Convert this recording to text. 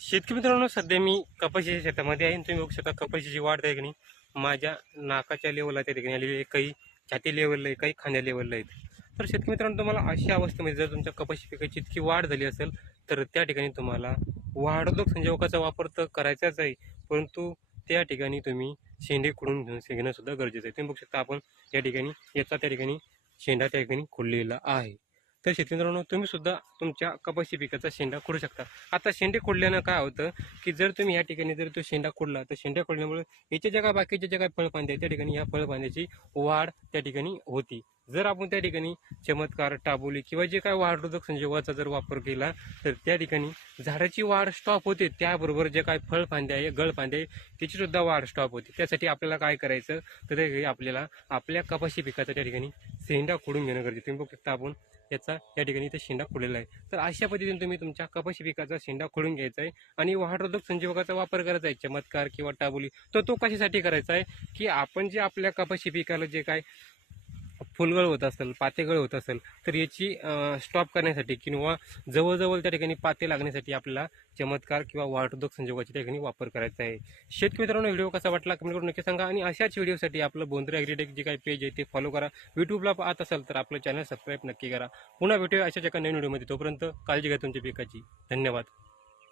शेतकरी मित्रांनो सध्या मी कपाशीच्या शेतामध्ये आहे. तुम्ही बघू शकता कपाशीची वाढ त्या ठिकाणी माझ्या नाकाच्या लेवलला त्या ठिकाणी आलेली आहे. काही छाती लेवलला आहे काही खांद्या लेवलला आहेत. तर शेतकरी मित्रांनो तुम्हाला अशा अवस्थेमध्ये जर तुमच्या कपाशी पिकाची इतकी वाढ झाली असेल तर त्या ठिकाणी तुम्हाला वाढवधक संजीवकाचा वापर तर करायचाच आहे. परंतु त्या ठिकाणी तुम्ही शेंडे खोडून घेऊन घेणं सुद्धा गरजेचं आहे. तुम्ही बघू शकता आपण या ठिकाणी याचा त्या ठिकाणी शेंडा त्या ठिकाणी खोडलेला आहे. तर शेतकरी मित्रांनो तुम्ही सुद्धा तुमच्या कपाशी पिकाचा शेंडा खोडू शकता. आता शेंडे खोडल्यानं काय होतं की जर तुम्ही या ठिकाणी जर तो शेंडा खोडला तर शेंडा खोडल्यामुळे याच्या ज्या काय बाकीच्या ज्या काय फळपांद्या त्या ठिकाणी या फळपांद्याची वाढ त्या ठिकाणी होती. जर आपण त्या ठिकाणी चमत्कार टाबोली किंवा जे काय वाढरोधक संजीवाचा जर वापर केला तर त्या ठिकाणी झाडाची वाढ स्टॉप होते त्याबरोबर जे काय फळफांद्या आहे गळफांद्या आहे त्याची सुद्धा वाढ स्टॉप होते. त्यासाठी आपल्याला काय करायचं? तर ते आपल्याला आपल्या कपाशी पिकाचा त्या ठिकाणी शेंडा खोडून घेणं गरजेचं तुम्ही बघू शकता आपण याचा या ठिकाणी इथे शेंडा खोडलेला आहे. तर अशा पद्धतीने तुम्ही तुमच्या कपाशी पिकाचा शेंडा खोडून घ्यायचा आहे आणि वाढरोधक संजीवकाचा वापर करायचा आहे. चमत्कार किंवा टाबोली तर तो कशासाठी करायचा आहे? की आपण जे आपल्या कपाशी पिकाला जे काय फुलगळ होत असेल पातेगळ होत असेल तर याची स्टॉप करण्यासाठी किंवा जवळजवळ त्या ठिकाणी पाते लागण्यासाठी आपल्याला चमत्कार किंवा वाढरोधक संजोगाच्या ठिकाणी वापर करायचा आहे. शेतकरी मित्रांनो व्हिडिओ कसा वाटला कमेंट करून नक्की सांगा आणि अशाच व्हिडिओसाठी आपलं बोंद्रे ॲग्रीटेक जे काही पेज आहे ते फॉलो करा. युट्यूबला पाहत असाल तर आपलं चॅनल सबस्क्राईब नक्की करा. पुन्हा भेटूया अशाच एका नवीन व्हिडिओमध्ये तोपर्यंत काळजी घ्या तुमच्या पिकाची. धन्यवाद.